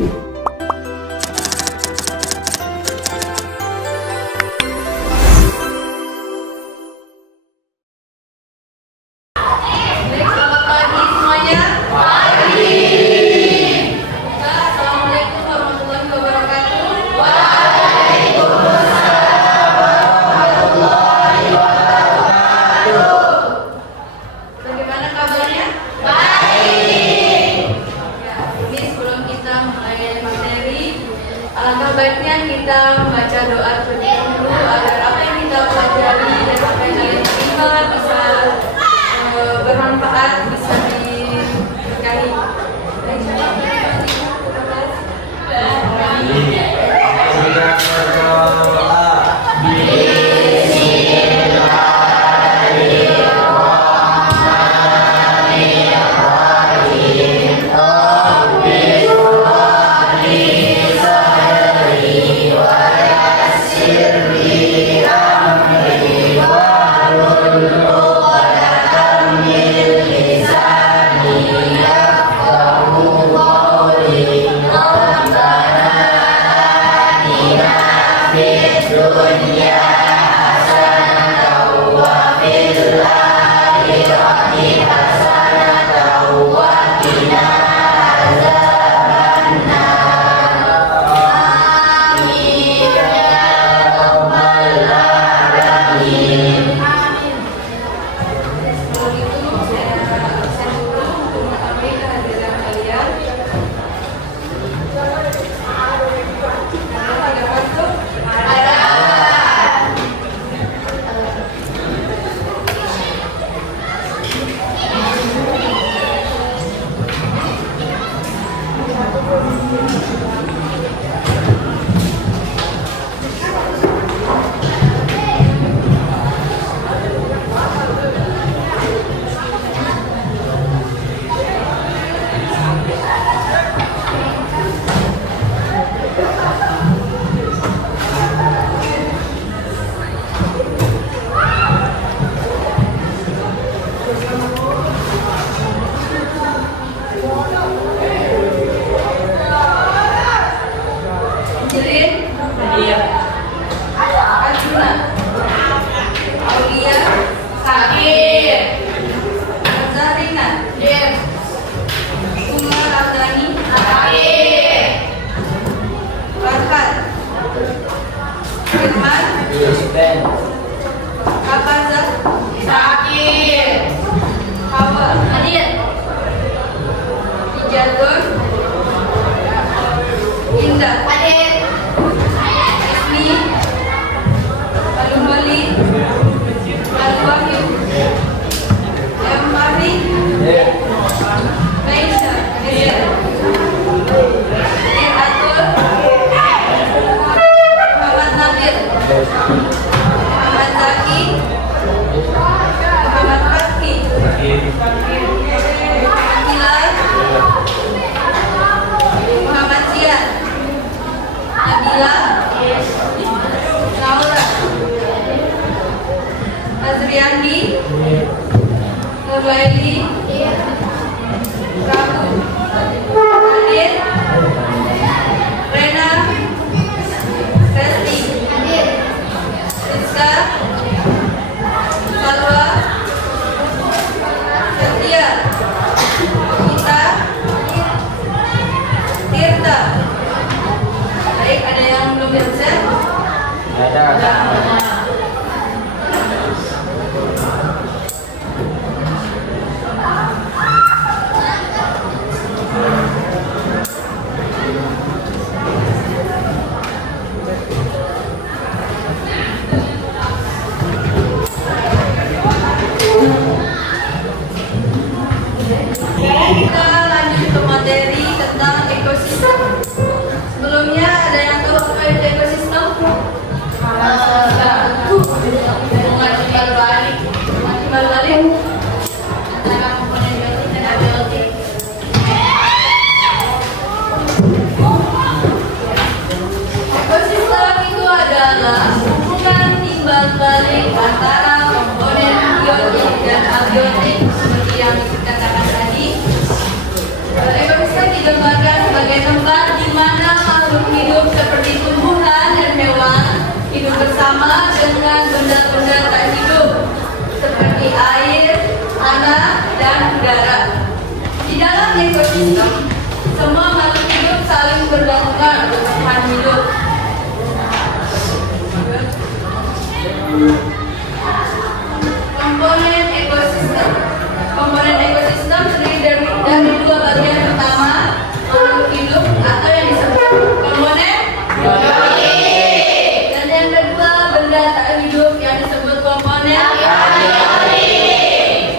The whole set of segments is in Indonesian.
Selamat pagi semuanya. Pagi. Assalamualaikum warahmatullahi wabarakatuh. Bagaimana kabarnya? Baik. Ya, ini sebelum kita mulai materi, alangkah baiknya kita membaca doa terlebih dahulu agar apa yang kita pelajari dan apa yang kalian terima bisa bermanfaat, bisa diberkahi. Baik, sebelum itu saya absen dulu untuk mengetahui kehadiran kalian. Ada kartu? Ada. Angelin? Iya. Arjuna? Aulia? Sakit. Zarina? Iya. Umar Abdani? Sakit. Farhat? Firman? Kapaza? Sakit. Hawa? Hadir. Ijadur? Indah? Hadir. Ismi? Alumali? Al-Wahyu? Mari? Maisha? Hadir. Atul? Muhammad Nabil? Muhammad Zaki? Muhammad Fatki? Hilal? Muhammad Zian? Nabila? Laura? Azriandi? Nurlaili? Prabu? Hadir? Rena? Resti? Rizka? Salwa? Setia? Kita? Tirta? Baik, ada yang belum diabsen? Ada. Sekarang kita lanjut ke materi tentang ekosistem. Sebelumnya ada yang tahu apa itu ekosistem? Balik. Antara komponen biotik dan abiotik. Ekosistem itu adalah hubungan timbal balik antara komponen biotik dan abiotik seperti yang dikatakan tadi. Ekosistem digambarkan sebagai tempat di makhluk hidup seperti tumbuhan dan hewan hidup bersama dengan benda-benda tak hidup seperti air, tanah, dan udara. Di dalam ekosistem, semua makhluk hidup saling bergantungan untuk bertahan hidup. Komponen ekosistem. Komponen ekosistem terdiri dari dua bagian utama, makhluk hidup atau yang disebut komponen biotik, dan yang kedua benda tak hidup yang disebut komponen biotik.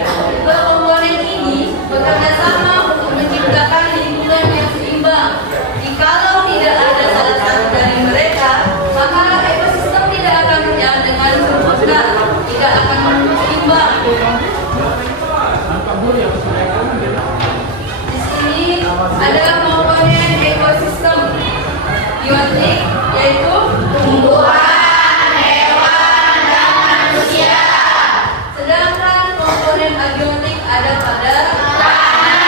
Kedua komponen ini bekerja sama untuk menciptakan lingkungan yang seimbang. Jikalau tidak ada salah satu dari mereka, maka ekosistem tidak akan berjalan dengan sempurna, tidak akan seimbang. Di sini ada komponen ekosistem biotik, yaitu tumbuhan, hewan, dan manusia. Sedangkan komponen abiotik ada pada tanah,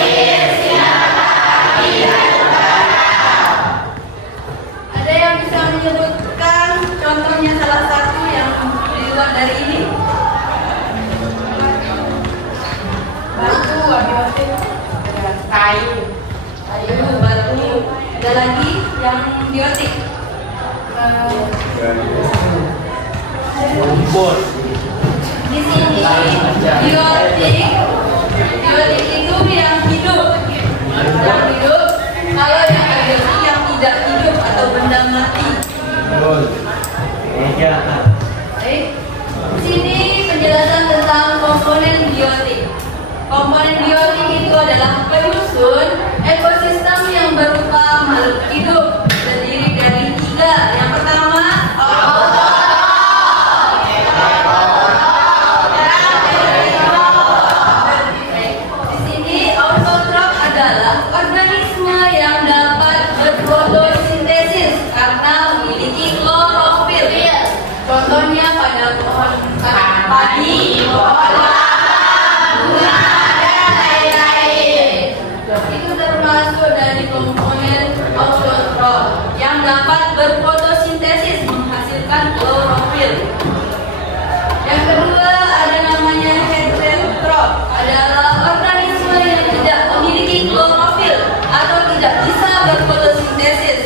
air, sinar matahari, dan udara. Ada yang bisa menyebutkan contohnya salah satu yang di luar dari ini? Batu abiotik, kayu, batu. Ada lagi yang biotik. Di sini biotik itu yang hidup. Yang hidup. Kalau yang abiotik yang tidak hidup atau benda mati. Baik. Di sini penjelasan tentang komponen biotik. Komponen biotik itu adalah penyusun ekosistem yang berupa makhluk hidup, terdiri dari tiga. Yang pertama, di sini autotrof adalah organisme yang dapat berfotosintesis karena memiliki klorofil. Contohnya pada pohon padi, pohon bunga, dan lain-lain. Itu termasuk dari komponen autotrof yang dapat berfotosintesis menghasilkan klorofil. Yang kedua ada namanya heterotrof, adalah organisme yang tidak memiliki klorofil atau tidak bisa berfotosintesis.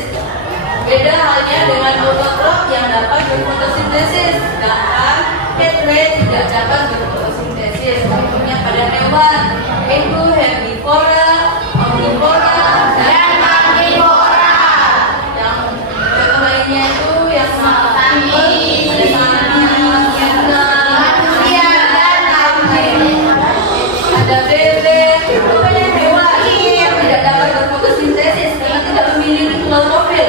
Beda halnya dengan autotrof yang dapat berfotosintesis, sedangkan heterotrof tidak dapat berfotosintesis. Contohnya pada hewan, yaitu herbivora, omnivora, dan karnivora. Yang contoh lainnya itu yang sapi, manusia, dan lain-lain. Ada bebek, itu banyak hewan yang tidak dapat berfotosintesis karena tidak memiliki klorofil.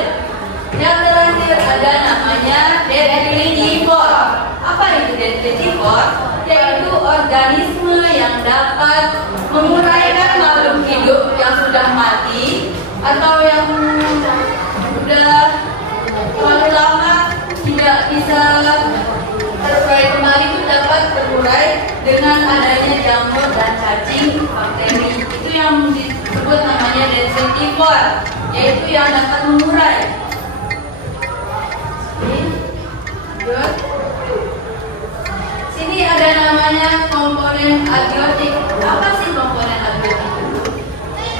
Yang terakhir ada namanya detritivor. Apa itu detritivor? Yaitu organisme yang dapat menguraikan makhluk hidup yang sudah mati atau yang sudah terlalu lama tidak bisa terurai kembali, itu dapat terurai dengan adanya jamur dan cacing bakteri. Itu yang disebut namanya detritivor, yaitu yang dapat mengurai. Sini ada namanya komponen abiotik. Apa sih komponen abiotik itu?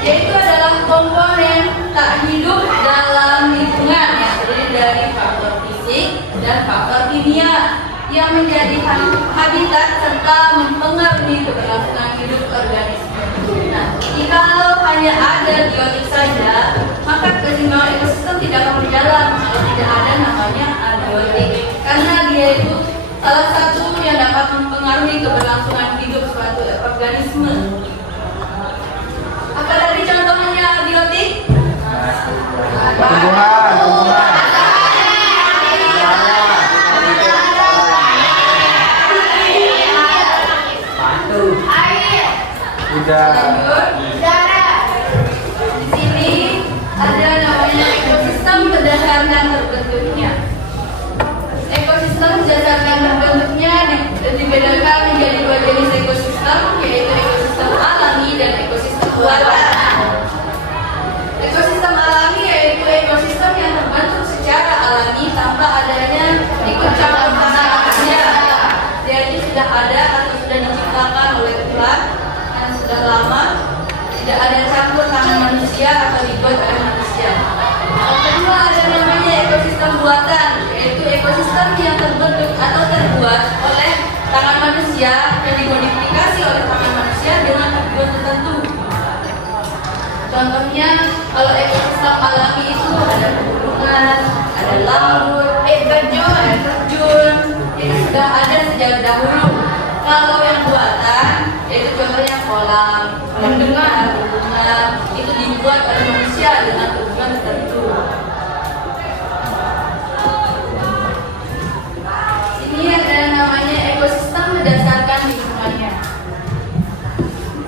Yaitu adalah komponen tak hidup dalam lingkungan yang terdiri dari faktor fisik dan faktor kimia yang menjadi habitat serta mempengaruhi keberlangsungan hidup organisme. Nah, jikalau hanya ada biotik saja, maka keseimbangan ekosistem tidak akan berjalan kalau tidak ada namanya abiotik, karena dia itu salah satu yang dapat mempengaruhi keberlangsungan hidup suatu organisme. Apa tadi contohnya abiotik? Tumbuhan. Lanjut. Di sini ada namanya ekosistem berdasarkan terbentuknya. Ekosistem berdasarkan terbentuknya dibedakan menjadi dua jenis ekosistem, yaitu ekosistem alami dan ekosistem buatan. Ekosistem alami yaitu alami tanpa adanya ikut campur tangan manusia. Jadi sudah ada atau sudah diciptakan oleh Tuhan yang sudah lama, tidak ada campur tangan manusia atau dibuat oleh manusia. Yang kedua ada namanya ekosistem buatan, yaitu ekosistem yang terbentuk atau terbuat oleh tangan manusia yang dimodifikasi oleh tangan manusia dengan tujuan tertentu. Contohnya, kalau ekosistem alami itu ada pegunungan, ada laut, terjun, itu sudah ada sejak dahulu. Kalau yang buatan, itu contohnya kolam, bendungan, itu dibuat oleh manusia dengan tujuan tertentu. Ini ada namanya ekosistem berdasarkan lingkungannya.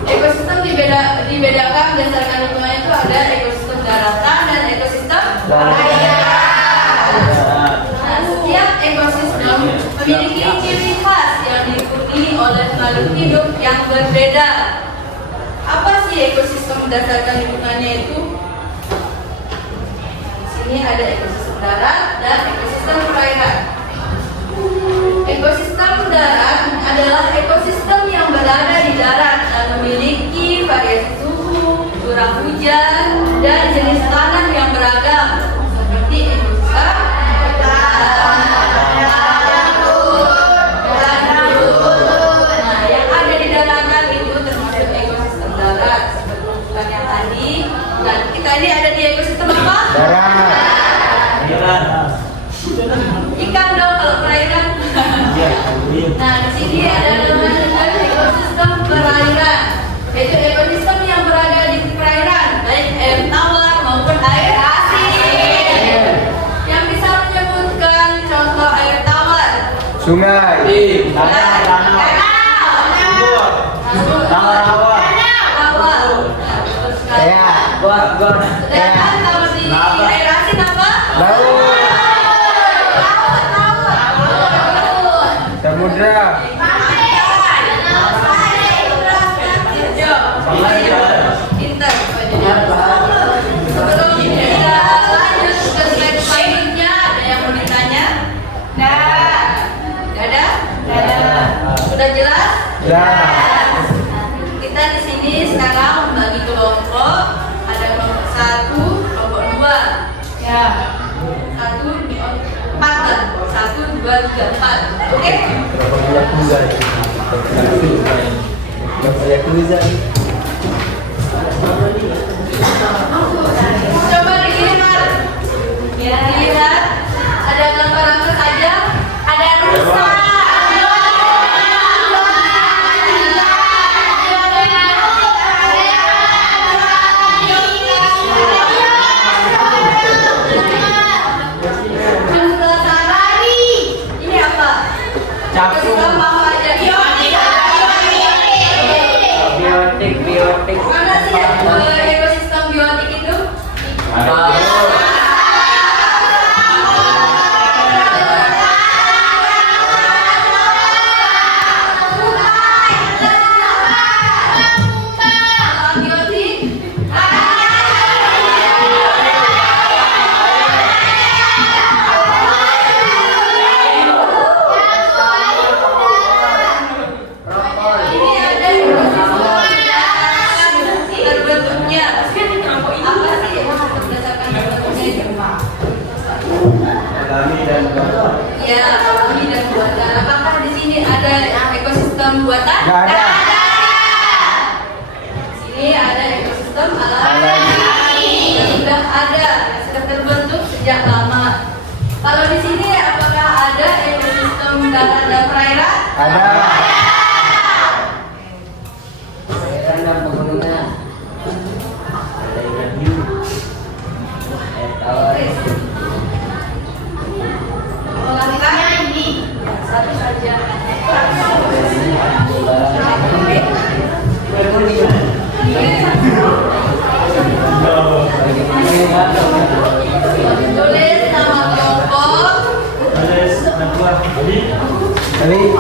Ekosistem dibedakan berdasarkan lingkungannya itu ada ekosistem daratan dan ekosistem perairan. Nah, setiap ekosistem memiliki ciri khas yang diikuti oleh makhluk hidup yang berbeda. Apa sih ekosistem berdasarkan lingkungannya itu? Di sini ada ekosistem darat dan ekosistem perairan. Ekosistem darat adalah ekosistem yang berada di darat dan memiliki variasi suhu, curah hujan, dan jenis tanah yang beragam, seperti ekosistem Nah, yang ada di daratan itu termasuk ekosistem darat, seperti bukan yang tadi. Nah, kita ini ada di ekosistem apa? Darat. Ikan dong kalau perairan. Nah, di sini ada namanya ekosistem perairan, yaitu ekosistem yang berada di perairan, baik air tawar maupun air asin. Yang bisa menyebutkan contoh air tawar? Sungai, Sedangkan kalau di air asin apa? samudra, Pintar. Sebelum kita lanjut ke slide selanjutnya, ada yang mau ditanya? Ada? Sudah jelas? Kita di sini sekarang membagi kelompok. Ada kelompok 1, kelompok 2. Ya. 1, 2, 3, 4. Oke? Coba dilihat. Dilihat. Ada gambar apa saja? Ada rusa. Ini apa? Ekosistem apa aja? Biotik. Mana sih ekosistem biotik itu? Biotik. Ini ada terbentuknya. Apa sih ekosistem berdasarkan terbentuknya itu? Ya, alami dan buatan. Apakah di sini ada ekosistem buatan? Nggak ada. Di sini ada ekosistem alami. Yang sudah ada, yang sudah terbentuk sejak lama. Kalau di sini apakah ada ekosistem darat dan perairan? Ada. Ulangi ini. Satu saja. Tulis nama kelompok. Ali.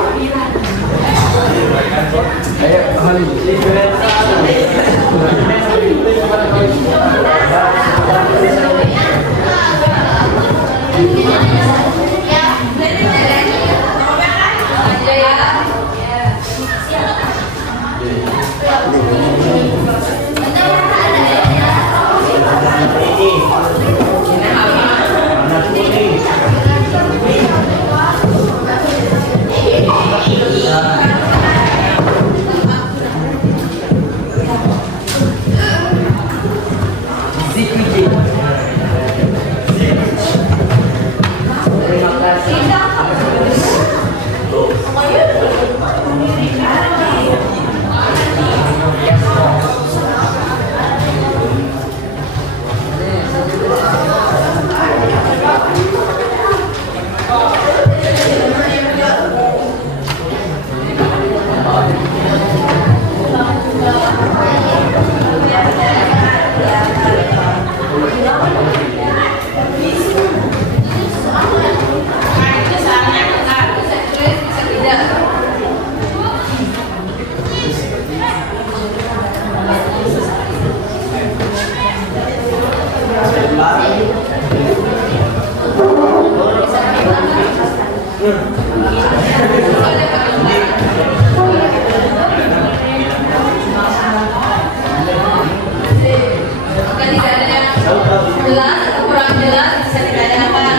Ayo, Ali. Jika tidak ada yang jelas atau kurang jelas bisa ditanyakan.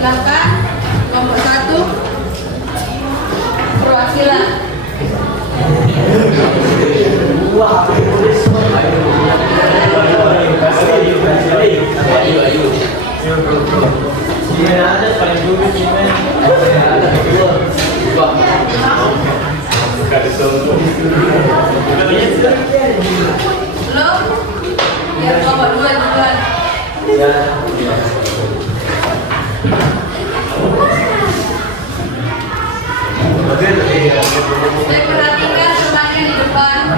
Silakan kelompok 1 perwakilan. Belum? Biar kelompok 2 duluan. Saya perhatikan semuanya di depan.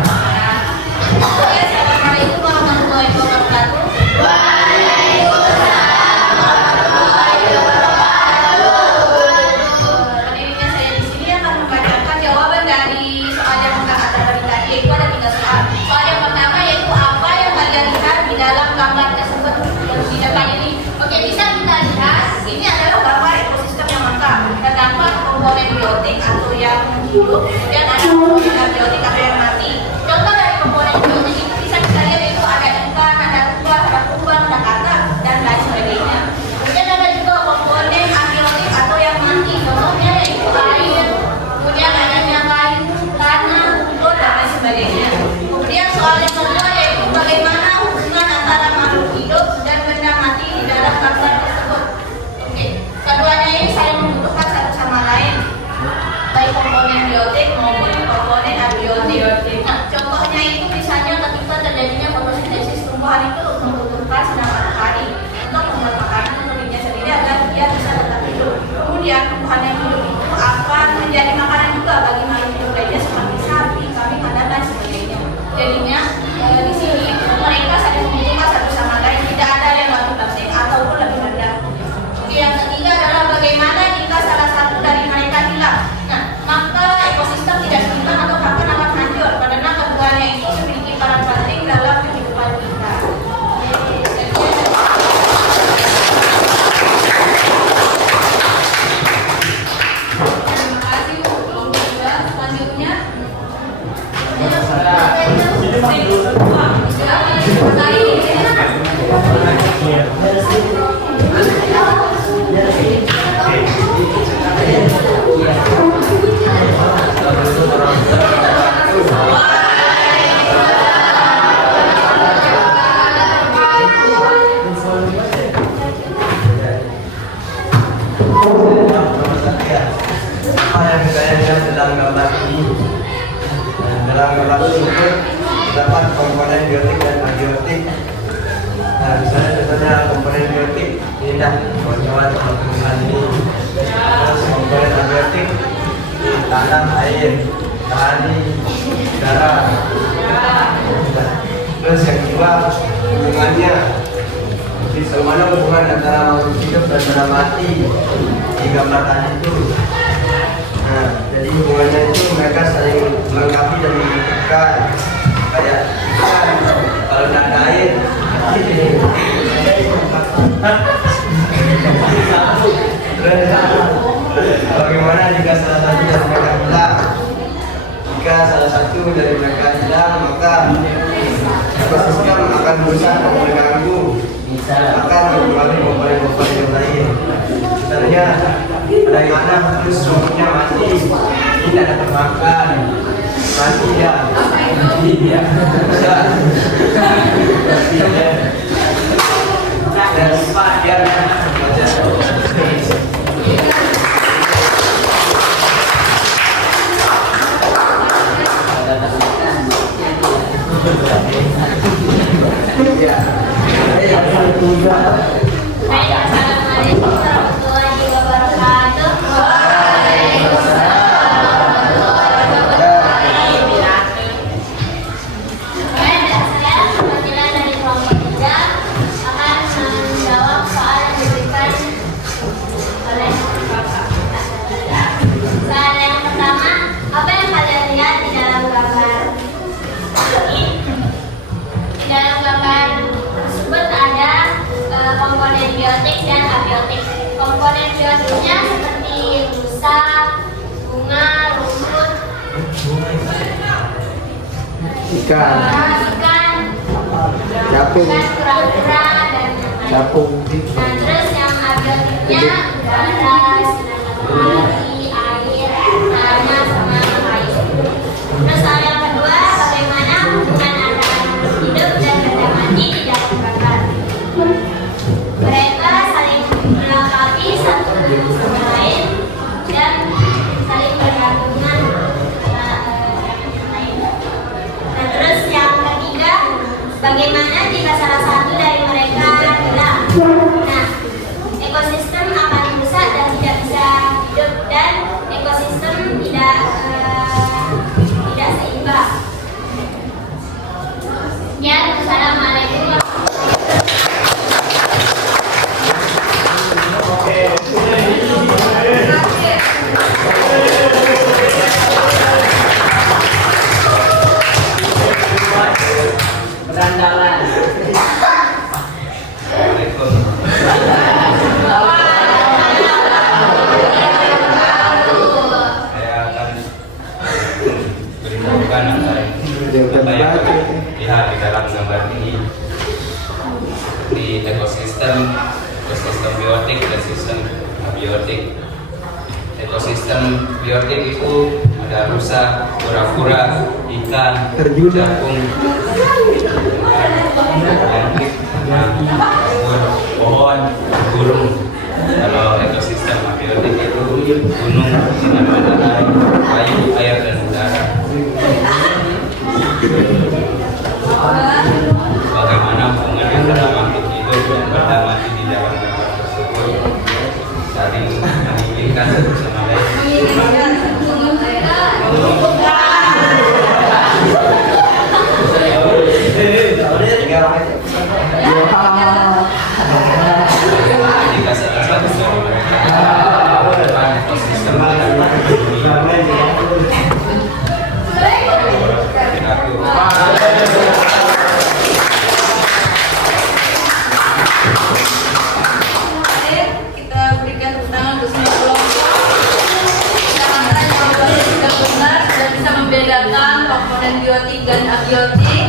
Assalamualaikum warahmatullahi wabarakatuh. Pada dirinya saya di sini akan membacakan jawaban dari soal yang ada dari tadi, yaitu ada 3 soal. Soal yang pertama yaitu apa yang kalian lihat di dalam gambar tersebut yang di depan ini. Oke, bisa kita lihat ini adalah gambar ekosistem yang lengkap. Terdapat komponen biotik atau yang hidup dan ada komponen abiotik atau yang mati. Contoh dari komponen biotik itu bisa kita lihat itu ada ikan, ada kuah, ada kumbang, ada kata, dan lain sebagainya. Kemudian ada juga komponen abiotik atau yang mati. Contohnya yaitu air, kemudian adanya kayu, tanah, lumpur, dan lain sebagainya. Kemudian soal yang kedua yaitu bagaimana hubungan antara makhluk hidup dan benda mati di dalam gambar tersebut. Oke, keduanya ini saling membutuhkan satu sama lain, baik komponen biotik maupun komponen abiotik. Nah, contohnya itu misalnya ketika terjadinya fotosintesis tumbuhan itu membutuhkan sinar matahari untuk membuat makanan untuk dirinya sendiri agar dia bisa tetap hidup. Kemudian tumbuhan yang hidup itu akan menjadi makanan juga bagi makhluk hidup lainnya seperti sapi, kambing, dan lain sebagainya. Jadinya di sini mereka saling membutuhkan satu sama lain, tidak ada yang lebih penting ataupun lebih rendah. Oke, yang ketiga adalah bagaimana jika salah satu dari mereka hilang. Nah, maka ekosistem tidak seimbang atau bahkan akan hancur karena keduanya itu memiliki peran penting dalam kehidupan kita. Terima kasih untuk kelompok 2. Selanjutnya Apa yang saya lihat dalam gambar ini? Dalam gambar tersebut terdapat komponen biotik dan abiotik. Nah, misalnya contohnya komponen biotik ini dah kawan-kawan teman ini. Terus komponen abiotik di tanah, air, tani, udara. Terus yang kedua hubungannya. Jadi bagaimana hubungan antara makhluk hidup dan benda mati di gambar tadi itu. Nah, jadi hubungannya itu mereka saling melengkapi dan membutuhkan. Kayak ikan, kalau tidak ada air, terus bagaimana jika salah satu dari mereka hilang? Jika salah satu dari mereka hilang, maka ekosistem akan berusaha mengganggu, akan mengurangi komponen-komponen yang lain. Misalnya ada yang mana terus semuanya mati, tidak dapat makan, mati dia, bisa. Dan dia Assalamualaikum warahmatullahi wabarakatuh. Saya perwakilan dari kelompok 3 akan menjawab soal yang diberikan oleh Bapak. Soal yang pertama, apa yang kalian lihat di dalam gambar ini? Di dalam gambar tersebut ada komponen biotik dan abiotik. Komponen biotiknya seperti busa, bunga, rumput, Ikan, ikan, capung, kura-kura, dan lain-lain. capung. Nah, terus yang abiotik Contohnya udara, sinar matahari, air, tanah, sama air. Terus hal yang kedua, bagaimana hubungan antara makhluk hidup dan benda mati di dalam gambar. Mereka saling melengkapi satu sama lain dan saling bergantungan yang lain. Dan terus yang ketiga, bagaimana jika salah satu dari mereka hilang? Nah, ekosistem akan rusak dan tidak bisa hidup dan ekosistem tidak seimbang. Ya, assalamualaikum warahmatullahi Berandalan. Saya akan berhubungan antara apa yang lihat di dalam gambar ini di ekosistem biotik dan sistem abiotik. Ekosistem biotik itu ada rusa, kura-kura, ikan, jagung, pohon, burung. Kalau ekosistem abiotik itu gunung, sinar matahari, air, dan udara. Bagaimana hubungan antara makhluk hidup dan benda mati di dalam gambar tersebut, saling menginginkan satu sama lain. Jika salah satu dari mereka merupakan ekosistem Kita berikan tepuk tangan untuk semua kelompok. Cara jawabannya sudah benar dan bisa membedakan komponen biotik dan abiotik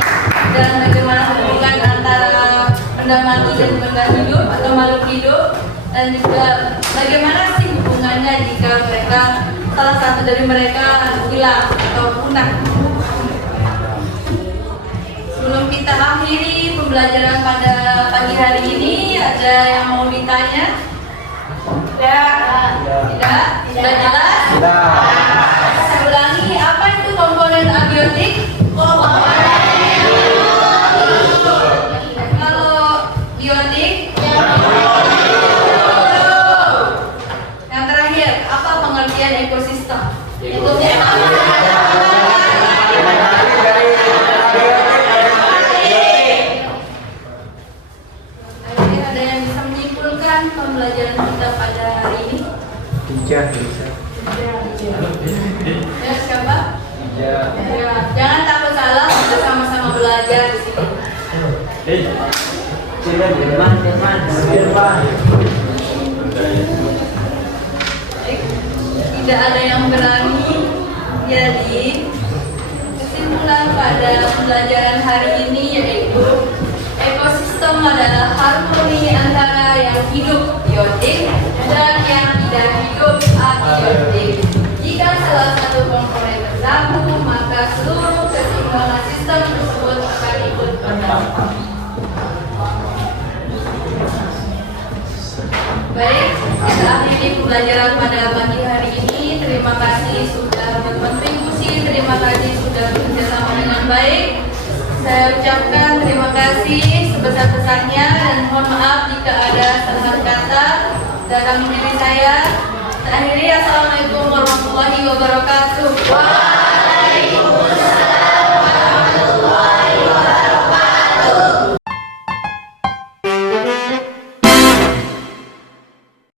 dan bagaimana hubungan antara benda mati dan benda hidup atau makhluk hidup, dan juga bagaimana sih hubungannya jika salah satu dari mereka hilang atau punah. Sebelum kita akhiri pembelajaran pada pagi hari ini, ada yang mau ditanya? Tidak? Sudah jelas? Saya ulangi, apa itu komponen abiotik? Kalau biotik? Yang terakhir, apa pengertian ekosistem? Ada yang bisa menyimpulkan pembelajaran kita pada hari ini? Tiga bisa. Ya, siapa? Ya, jangan takut salah, kita sama-sama belajar di sini. Firman. Tidak ada yang berani. Jadi kesimpulan pada pembelajaran hari ini yaitu ekosistem adalah harmoni antara yang hidup biotik dan yang tidak hidup abiotik. Jika salah satu komponen terganggu, maka seluruh keseimbangan sistem tersebut akan ikut berdampak. Baik, kita akhiri pembelajaran pada pagi hari ini. Terima kasih sudah berkontribusi, terima kasih sudah bekerjasama dengan baik. Saya ucapkan terima kasih sebesar-besarnya dan mohon maaf jika ada salah kata dalam diri saya. Saya akhiri, assalamualaikum warahmatullahi wabarakatuh.